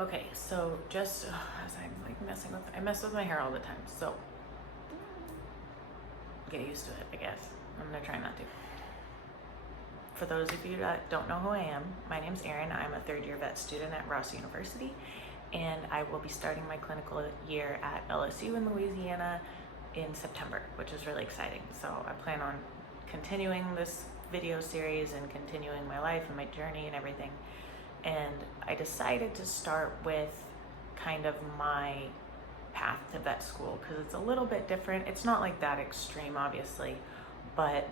Okay, so just as I'm like I mess with my hair all the time, so get used to it, I guess. I'm gonna try not to. For those of you that don't know who I am, my name's Erin. I'm a third year vet student at Ross University, and I will be starting my clinical year at LSU in Louisiana in September, which is really exciting. So I plan on continuing this video series and continuing my life and my journey and everything. And I decided to start with kind of my path to vet school because it's a little bit different. It's not like that extreme, obviously, but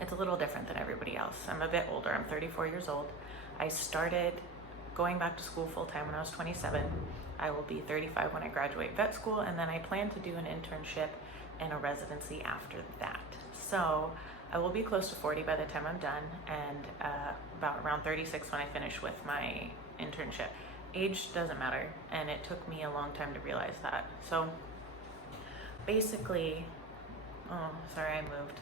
it's a little different than everybody else. I'm a bit older. I'm 34 years old. I started going back to school full-time when I was 27. I will be 35 when I graduate vet school, and then I plan to do an internship and a residency after that. So I will be close to 40 by the time I'm done, and about around 36 when I finish with my internship. Age doesn't matter, and it took me a long time to realize that. So basically, oh, sorry, I moved.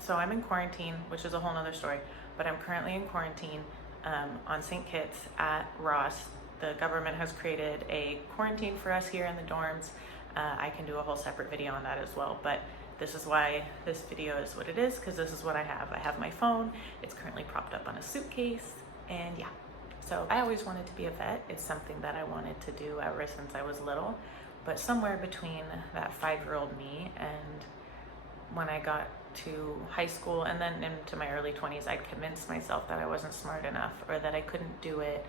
So I'm in quarantine, which is a whole nother story, but I'm currently in quarantine on St. Kitts at Ross. The government has created a quarantine for us here in the dorms. I can do a whole separate video on that as well, but this is why this video is what it is, because this is what I have. I have my phone. It's currently propped up on a suitcase, and yeah. So I always wanted to be a vet. It's something that I wanted to do ever since I was little, but somewhere between that 5-year-old me and when I got to high school and then into my early 20s, I'd convinced myself that I wasn't smart enough or that I couldn't do it,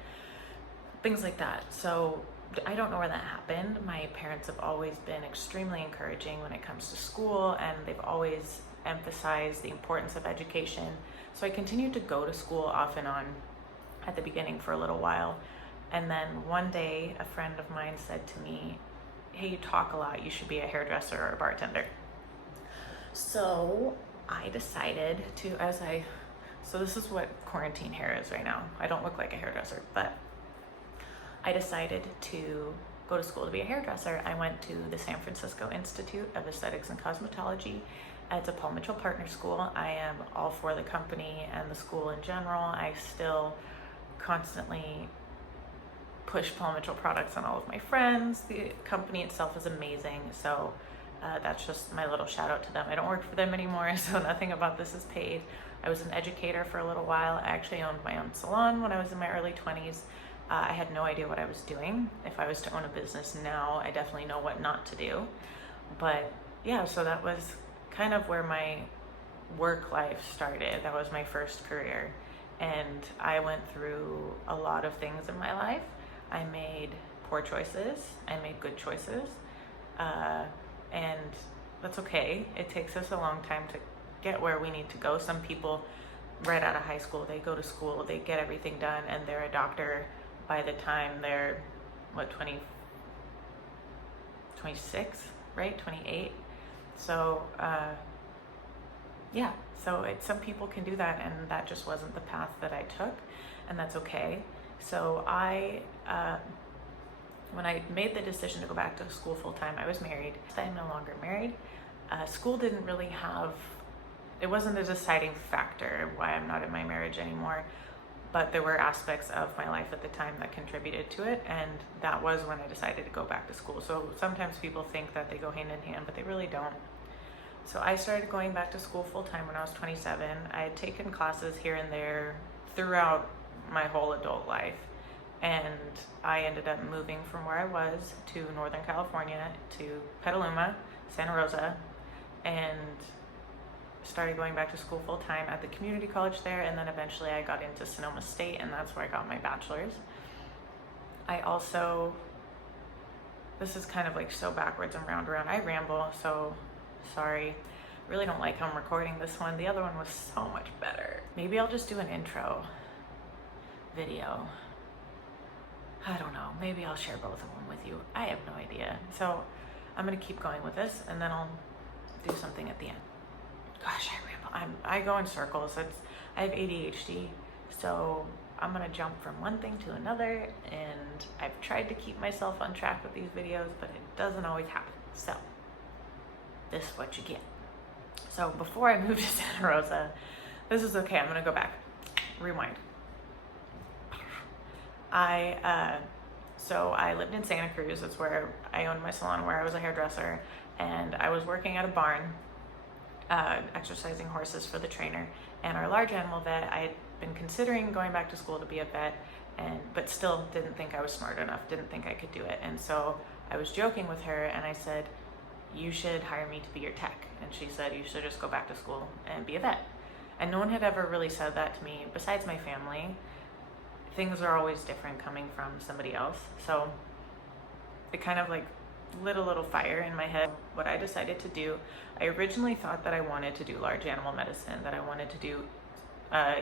things like that. So I don't know where that happened. My parents have always been extremely encouraging when it comes to school, and they've always emphasized the importance of education. So I continued to go to school off and on at the beginning for a little while. And then one day a friend of mine said to me, "Hey, you talk a lot. You should be a hairdresser or a bartender." So I decided to, so this is what quarantine hair is right now. I don't look like a hairdresser, but I decided to go to school to be a hairdresser. I went to the San Francisco Institute of Aesthetics and Cosmetology. It's a Paul Mitchell partner school. I am all for the company and the school in general. I still constantly push Paul Mitchell products on all of my friends. The company itself is amazing. So that's just my little shout out to them. I don't work for them anymore, so nothing about this is paid. I was an educator for a little while. I actually owned my own salon when I was in my early 20s. I had no idea what I was doing. If I was to own a business now, I definitely know what not to do. But yeah, so that was kind of where my work life started. That was my first career. And I went through a lot of things in my life. I made poor choices. I made good choices. And that's okay. It takes us a long time to get where we need to go. Some people right out of high school, they go to school, they get everything done, and they're a doctor by the time they're, 26, right? 28. So, yeah, so some people can do that, and that just wasn't the path that I took, and that's okay. So when I made the decision to go back to school full-time, I was married. I'm no longer married. School didn't really it wasn't a deciding factor why I'm not in my marriage anymore, but there were aspects of my life at the time that contributed to it, and that was when I decided to go back to school. So sometimes people think that they go hand in hand, but they really don't. So I started going back to school full-time when I was 27. I had taken classes here and there throughout my whole adult life. And I ended up moving from where I was to Northern California to Petaluma, Santa Rosa, and started going back to school full time at the community college there. And then eventually I got into Sonoma State, and that's where I got my bachelor's. I also, this is kind of like so backwards and round. I ramble, so sorry. Really don't like how I'm recording this one. The other one was so much better. Maybe I'll just do an intro video. I don't know, maybe I'll share both of them with you. I have no idea. So I'm gonna keep going with this, and then I'll do something at the end. Gosh, I ramble. I go in circles. I have ADHD, so I'm gonna jump from one thing to another, and I've tried to keep myself on track with these videos, but it doesn't always happen. So this is what you get. So before I moved to Santa Rosa, this is okay, I'm gonna go back. Rewind. So I lived in Santa Cruz. That's where I owned my salon, where I was a hairdresser, and I was working at a barn, exercising horses for the trainer. And our large animal vet, I had been considering going back to school to be a vet, but still didn't think I was smart enough, didn't think I could do it. And so I was joking with her, and I said, you should hire me to be your tech. And she said, you should just go back to school and be a vet. And no one had ever really said that to me besides my family. Things are always different coming from somebody else. So it kind of like lit a little fire in my head. What I decided to do, I originally thought that I wanted to do large animal medicine, that I wanted to do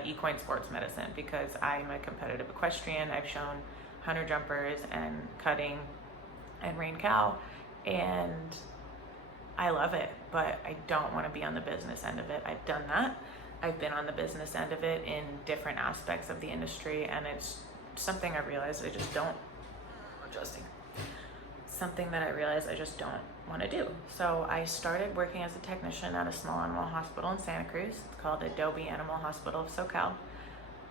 equine sports medicine, because I'm a competitive equestrian. I've shown hunter jumpers and cutting and rein cow, and I love it, but I don't want to be on the business end of it. I've done that. I've been on the business end of it in different aspects of the industry, and it's something I realized I just don't, something that I realized I just don't want to do. So I started working as a technician at a small animal hospital in Santa Cruz. It's called Adobe Animal Hospital of SoCal.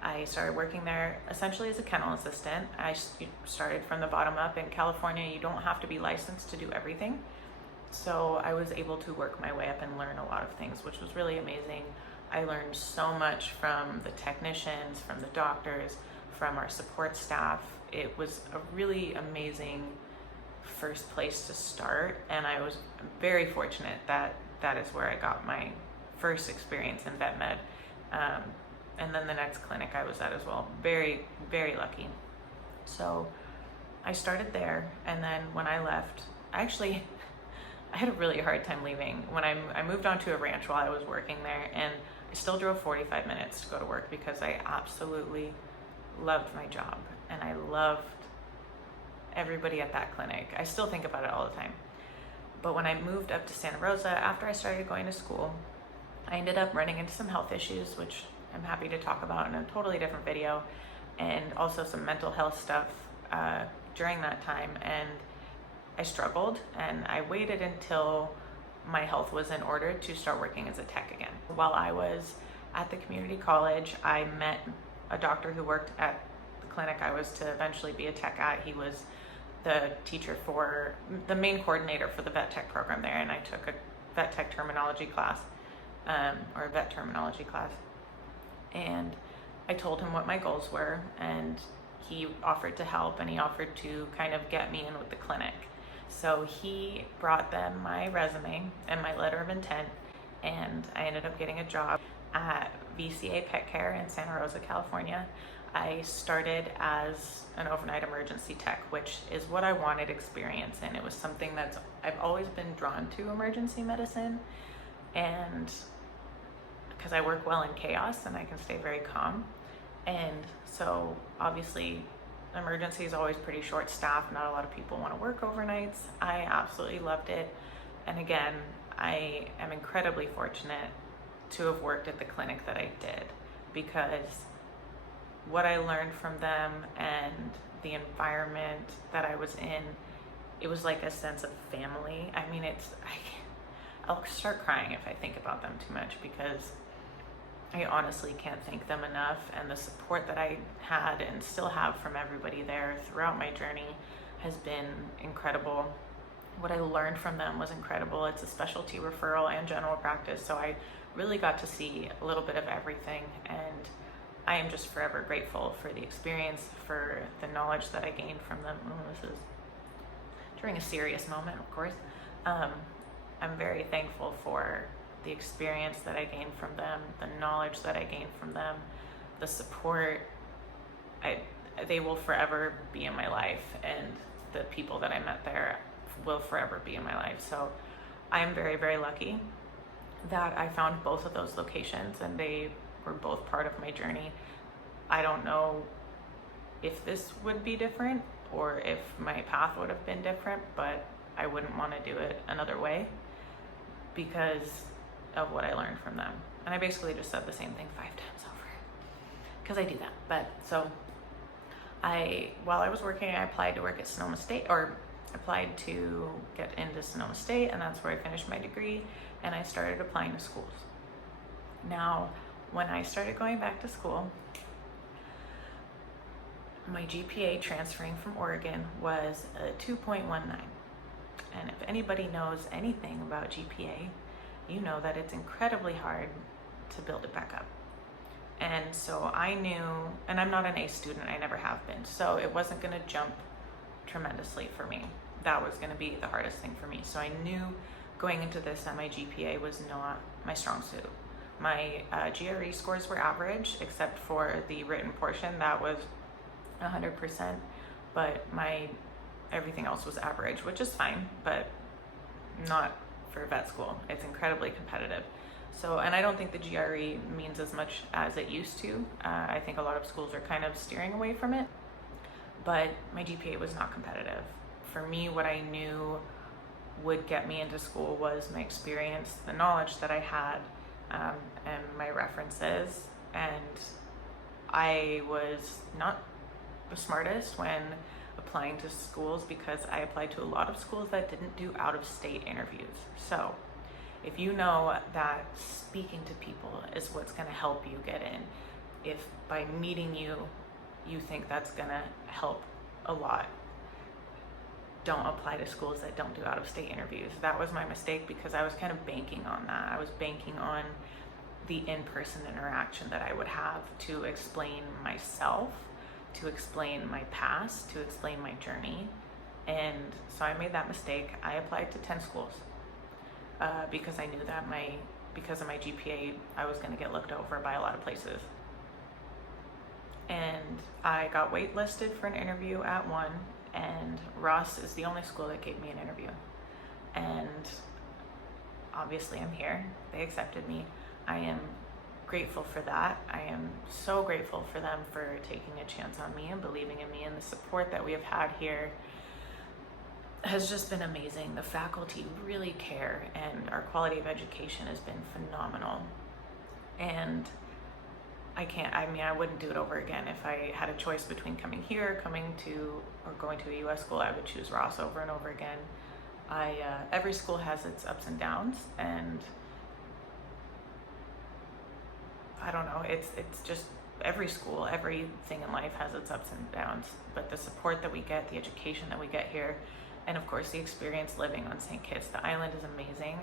I started working there essentially as a kennel assistant. I started from the bottom up. In California, you don't have to be licensed to do everything. So I was able to work my way up and learn a lot of things, which was really amazing. I learned so much from the technicians, from the doctors, from our support staff. It was a really amazing first place to start, and I was very fortunate that that is where I got my first experience in vet med. And then the next clinic I was at as well. Very, very lucky. So I started there, and then when I left, I had a really hard time leaving. When I moved onto a ranch while I was working there, and I still drove 45 minutes to go to work because I absolutely loved my job, and I loved everybody at that clinic. I still think about it all the time. But when I moved up to Santa Rosa, after I started going to school, I ended up running into some health issues, which I'm happy to talk about in a totally different video, and also some mental health stuff during that time. And I struggled, and I waited until my health was in order to start working as a tech again. While I was at the community college, I met a doctor who worked at the clinic I was to eventually be a tech at. He was the teacher for the main coordinator for the vet tech program there, and I took a vet tech terminology class, or a vet terminology class. And I told him what my goals were, and he offered to help, and he offered to kind of get me in with the clinic. So he brought them my resume and my letter of intent, and I ended up getting a job at VCA Pet Care in Santa Rosa, California. I started as an overnight emergency tech, which is what I wanted experience in. It was something I've always been drawn to, emergency medicine, and because I work well in chaos and I can stay very calm. And so obviously emergency is always pretty short staffed. Not a lot of people want to work overnights. I absolutely loved it. And again, I am incredibly fortunate to have worked at the clinic that I did, because what I learned from them and the environment that I was in, it was like a sense of family. I mean, I'll start crying if I think about them too much, because I honestly can't thank them enough. And the support that I had and still have from everybody there throughout my journey has been incredible. What I learned from them was incredible. It's a specialty referral and general practice, so I really got to see a little bit of everything, and I am just forever grateful for the experience, for the knowledge that I gained from them. This is during a serious moment, of course. I'm very thankful for the experience that I gained from them, the knowledge that I gained from them, the support. They will forever be in my life, and the people that I met there will forever be in my life. So I am very, very lucky that I found both of those locations, and they were both part of my journey. I don't know if this would be different or if my path would have been different, but I wouldn't want to do it another way because of what I learned from them. And I basically just said the same thing 5 times over because I do that. But so while I was working, I applied to work at Sonoma State, or applied to get into Sonoma State, and that's where I finished my degree, and I started applying to schools. Now, when I started going back to school, my GPA transferring from Oregon was a 2.19. And if anybody knows anything about GPA, you know that it's incredibly hard to build it back up. And so I knew, and I'm not an A student, I never have been, so it wasn't going to jump tremendously for me. That was going to be the hardest thing for me. So I knew going into this that my GPA was not my strong suit. My GRE scores were average, except for the written portion, that was 100%, but everything else was average, which is fine, but not for vet school. It's incredibly competitive. So, and I don't think the GRE means as much as it used to. I think a lot of schools are kind of steering away from it, but my GPA was not competitive. For me, what I knew would get me into school was my experience, the knowledge that I had, and my references. And I was not the smartest when applying to schools, because I applied to a lot of schools that didn't do out-of-state interviews. So if you know that speaking to people is what's going to help you get in, if by meeting you think that's going to help a lot, don't apply to schools that don't do out-of-state interviews. That was my mistake, because I was kind of banking on that. I was banking on the in-person interaction that I would have to explain myself, to explain my past, to explain my journey. And so I made that mistake. I applied to 10 schools because I knew that because of my GPA, I was going to get looked over by a lot of places. And I got waitlisted for an interview at one, and Ross is the only school that gave me an interview. And obviously I'm here. They accepted me. I am grateful for that. I am so grateful for them for taking a chance on me and believing in me, and the support that we have had here has just been amazing. The faculty really care, and our quality of education has been phenomenal. And I wouldn't do it over again. If I had a choice between coming here, or going to a US school, I would choose Ross over and over again. Every school has its ups and downs, and I don't know, it's just every school, everything in life has its ups and downs, but the support that we get, the education that we get here, and of course the experience living on St. Kitts, the island is amazing.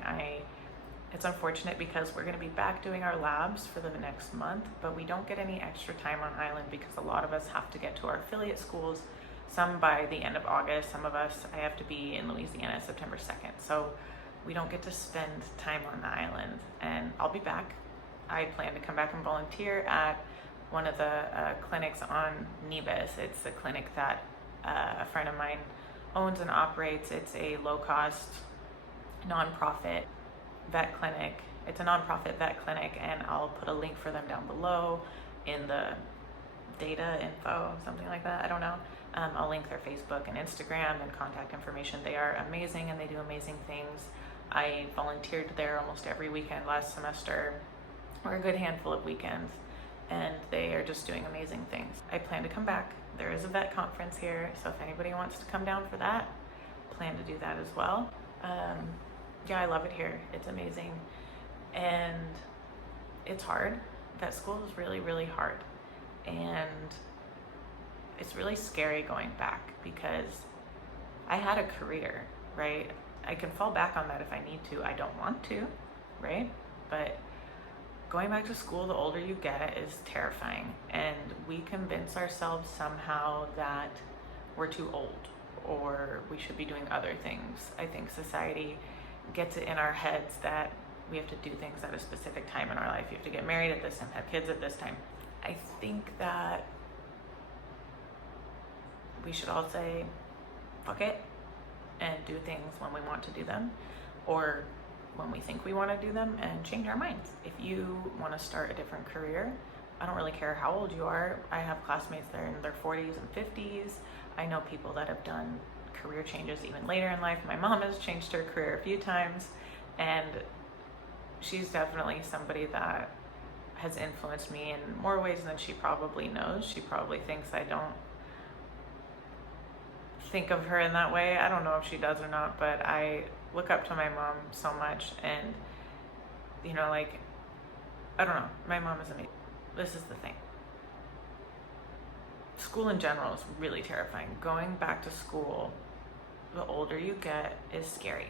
It's unfortunate because we're going to be back doing our labs for the next month, but we don't get any extra time on island because a lot of us have to get to our affiliate schools, some by the end of August, some of us, I have to be in Louisiana September 2nd, so we don't get to spend time on the island. And I'll be back. I plan to come back and volunteer at one of the clinics on Nevis. It's a clinic that a friend of mine owns and operates. It's a low-cost, nonprofit vet clinic. It's a nonprofit vet clinic, and I'll put a link for them down below in the data info, something like that. I don't know. I'll link their Facebook and Instagram and contact information. They are amazing, and they do amazing things. I volunteered there almost every weekend last semester, or a good handful of weekends, and they are just doing amazing things. I plan to come back. There is a vet conference here, so if anybody wants to come down for that, plan to do that as well. Yeah, I love it here. It's amazing. And it's hard. Vet school is really, really hard. And it's really scary going back, because I had a career, right? I can fall back on that if I need to. I don't want to, right? But going back to school, the older you get, is terrifying. And we convince ourselves somehow that we're too old, or we should be doing other things. I think society gets it in our heads that we have to do things at a specific time in our life. You have to get married at this time, have kids at this time. I think that we should all say, fuck it, and do things when we want to do them, or when we think we want to do them, and change our minds. If you want to start a different career, I don't really care how old you are. I have classmates that are in their 40s and 50s. I know people that have done career changes even later in life. My mom has changed her career a few times, and she's definitely somebody that has influenced me in more ways than she probably knows. She probably thinks I don't think of her in that way. I don't know if she does or not, but I look up to my mom so much, and I don't know, my mom is amazing. This is the thing. school in general is really terrifying. Going back to school, the older you get, is scary.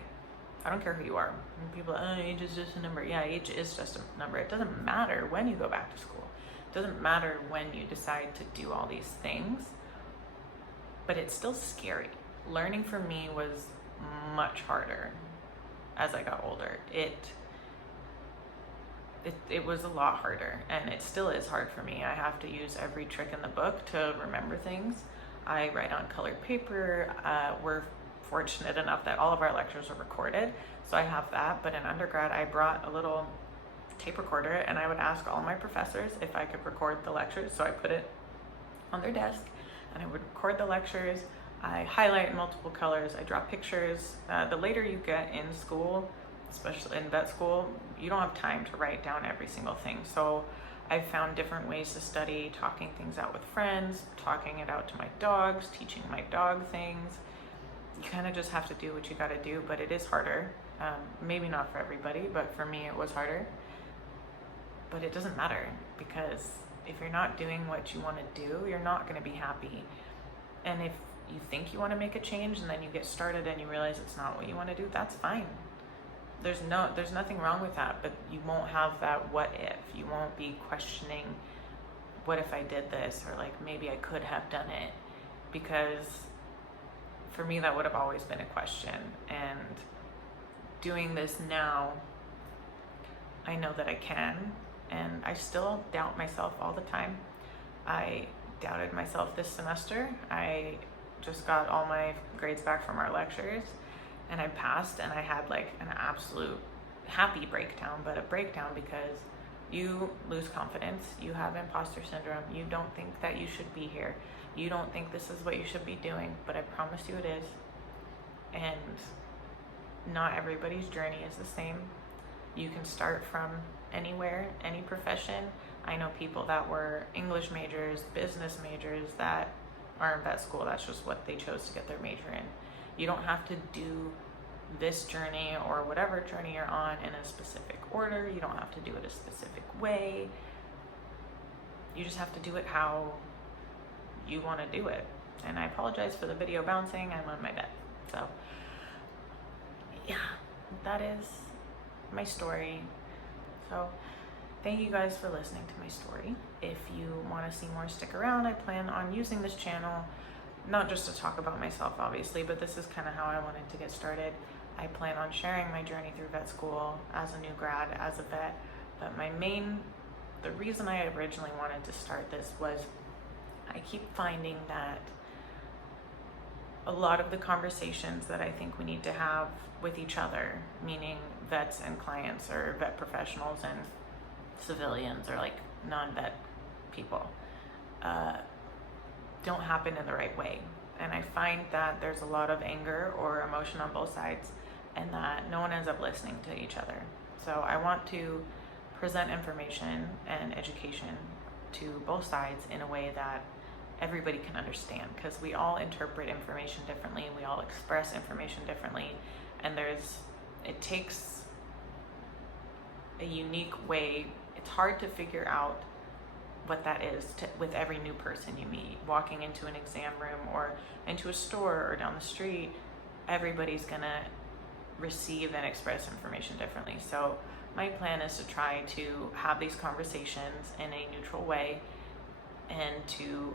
I don't care who you are. And people, age is just a number. Yeah, age is just a number. It doesn't matter when you go back to school. It doesn't matter when you decide to do all these things, but it's still scary. Learning for me was much harder as I got older. It was a lot harder, and it still is hard for me. I have to use every trick in the book to remember things. I write on colored paper. We're fortunate enough that all of our lectures are recorded, so I have that. But in undergrad, I brought a little tape recorder, and I would ask all my professors if I could record the lectures. So I put it on their desk, and I would record the lectures. I highlight in multiple colors. I draw pictures. The later you get in school, especially in vet school, you don't have time to write down every single thing. So I've found different ways to study, talking things out with friends, talking it out to my dogs, teaching my dog things. You kind of just have to do what you got to do, but it is harder. Maybe not for everybody, but for me it was harder. But it doesn't matter, because if you're not doing what you want to do, you're not going to be happy. And if you think you want to make a change and then you get started and you realize it's not what you want to do, that's fine. There's nothing wrong with that, but you won't have that what if. You won't be questioning, what if I did this, or like maybe I could have done it, because for me that would have always been a question. And doing this now, I know that I can, and I still doubt myself all the time. I doubted myself this semester. I just got all my grades back from our lectures, and I passed, and I had like an absolute happy breakdown, but a breakdown because you lose confidence, you have imposter syndrome, you don't think that you should be here, you don't think this is what you should be doing, but I promise you it is. And not everybody's journey is the same. You can start from anywhere, any profession. I know people that were English majors, business majors that are in vet school. That's just what they chose to get their major in. You don't have to do this journey or whatever journey you're on in a specific order. You don't have to do it a specific way. You just have to do it how you want to do it. And I apologize for the video bouncing. I'm on my bed. So yeah, that is my story. So thank you guys for listening to my story. If you want to see more, stick around. I plan on using this channel not just to talk about myself, obviously, but this is kind of how I wanted to get started. I plan on sharing my journey through vet school as a new grad, as a vet. But the reason I originally wanted to start this was I keep finding that a lot of the conversations that I think we need to have with each other, meaning vets and clients, or vet professionals and civilians, or like non-vet people, don't happen in the right way. And I find that there's a lot of anger or emotion on both sides, and that no one ends up listening to each other. So I want to present information and education to both sides in a way that everybody can understand, because we all interpret information differently, we all express information differently, and it takes a unique way. It's hard to figure out what that is with every new person you meet. Walking into an exam room or into a store or down the street, everybody's gonna receive and express information differently. So my plan is to try to have these conversations in a neutral way, and to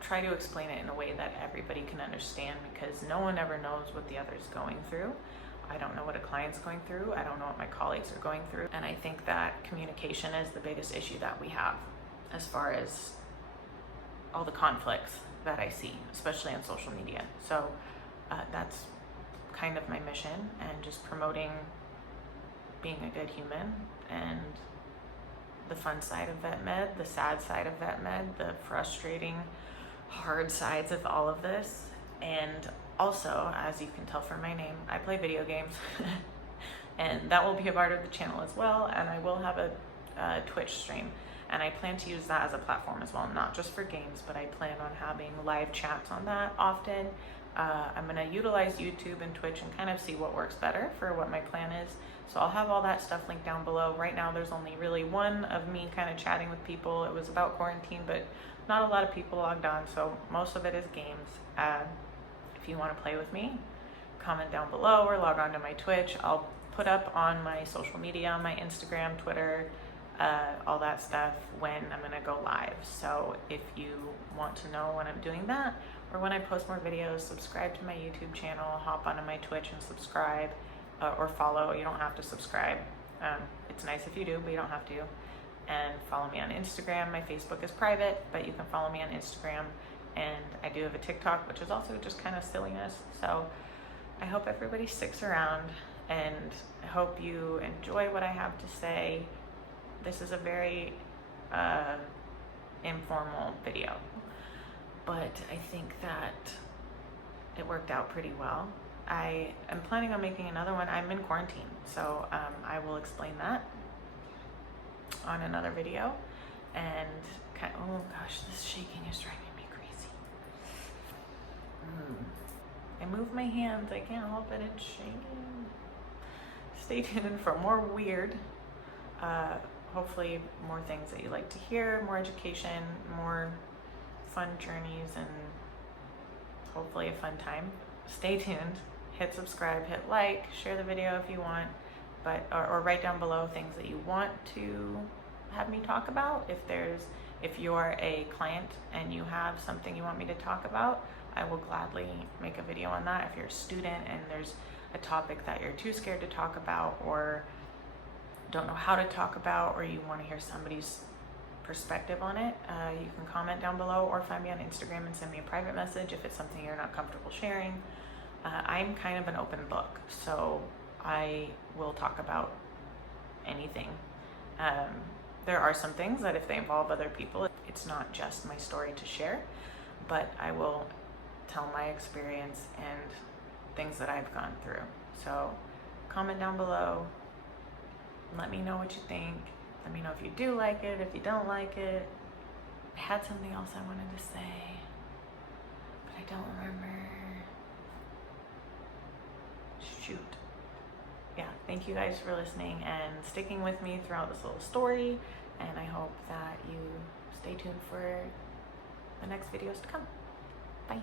try to explain it in a way that everybody can understand, because no one ever knows what the other is going through. I don't know what a client's going through. I don't know what my colleagues are going through. And I think that communication is the biggest issue that we have as far as all the conflicts that I see, especially on social media. So that's kind of my mission, and just promoting being a good human, and the fun side of vet med, the sad side of vet med, the frustrating, hard sides of all of this. And also, as you can tell from my name, I play video games and that will be a part of the channel as well. And I will have a Twitch stream, and I plan to use that as a platform as well, not just for games, but I plan on having live chats on that often. I'm going to utilize YouTube and Twitch and kind of see what works better for what my plan is. So I'll have all that stuff linked down below. Right now there's only really one of me kind of chatting with people. It was about quarantine, but not a lot of people logged on, so most of it is games. If you want to play with me, comment down below or log on to my Twitch. I'll put up on my social media, on my Instagram, Twitter, all that stuff when I'm gonna go live. So if you want to know when I'm doing that or when I post more videos, subscribe to my YouTube channel, hop onto my Twitch and subscribe, or follow. You don't have to subscribe. It's nice if you do, but you don't have to. And follow me on Instagram. My Facebook is private, but you can follow me on Instagram. And I do have a TikTok, which is also just kind of silliness. So I hope everybody sticks around, and I hope you enjoy what I have to say. This is a very informal video, but I think that it worked out pretty well. I am planning on making another one. I'm in quarantine, so I will explain that on another video. And oh gosh, this shaking is driving me crazy. I move my hands, I can't help it, it's shaking. Stay tuned for more weird, hopefully more things that you like to hear, more education, more fun journeys, and hopefully a fun time. Stay tuned, hit subscribe, hit like, share the video if you want, but or write down below things that you want to have me talk about. If you're a client and you have something you want me to talk about, I will gladly make a video on that. If you're a student and there's a topic that you're too scared to talk about or don't know how to talk about, or you want to hear somebody's perspective on it, you can comment down below or find me on Instagram and send me a private message if it's something you're not comfortable sharing. I'm kind of an open book, so I will talk about anything. There are some things that if they involve other people, it's not just my story to share, but I will tell my experience and things that I've gone through. So comment down below, let me know what you think. Let me know if you do like it, if you don't like it. I had something else I wanted to say, but I don't remember. Shoot. Yeah, thank you guys for listening and sticking with me throughout this little story, and I hope that you stay tuned for the next videos to come. Bye.